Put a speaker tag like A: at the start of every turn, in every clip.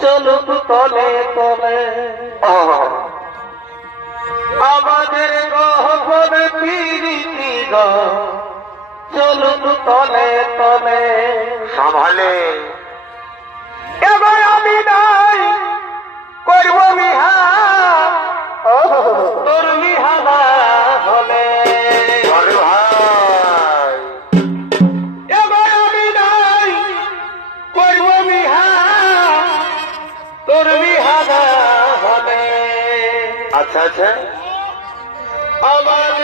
A: চলুক তলে তলে। আমাদের গহন পিরিতি গ চলুক তলে তলে।
B: সামালে। ইচ্ছা আছে আমার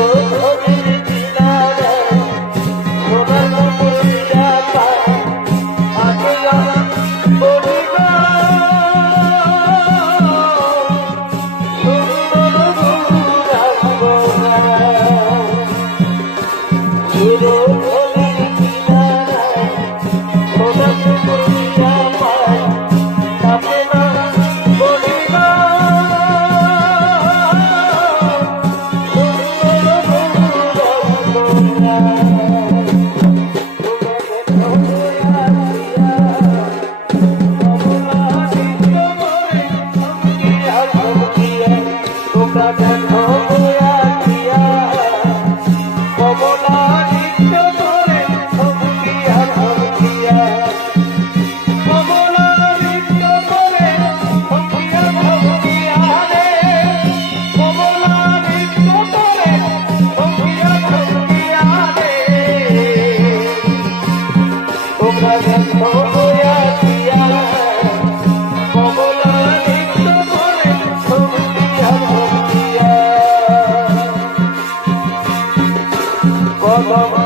B: Allah.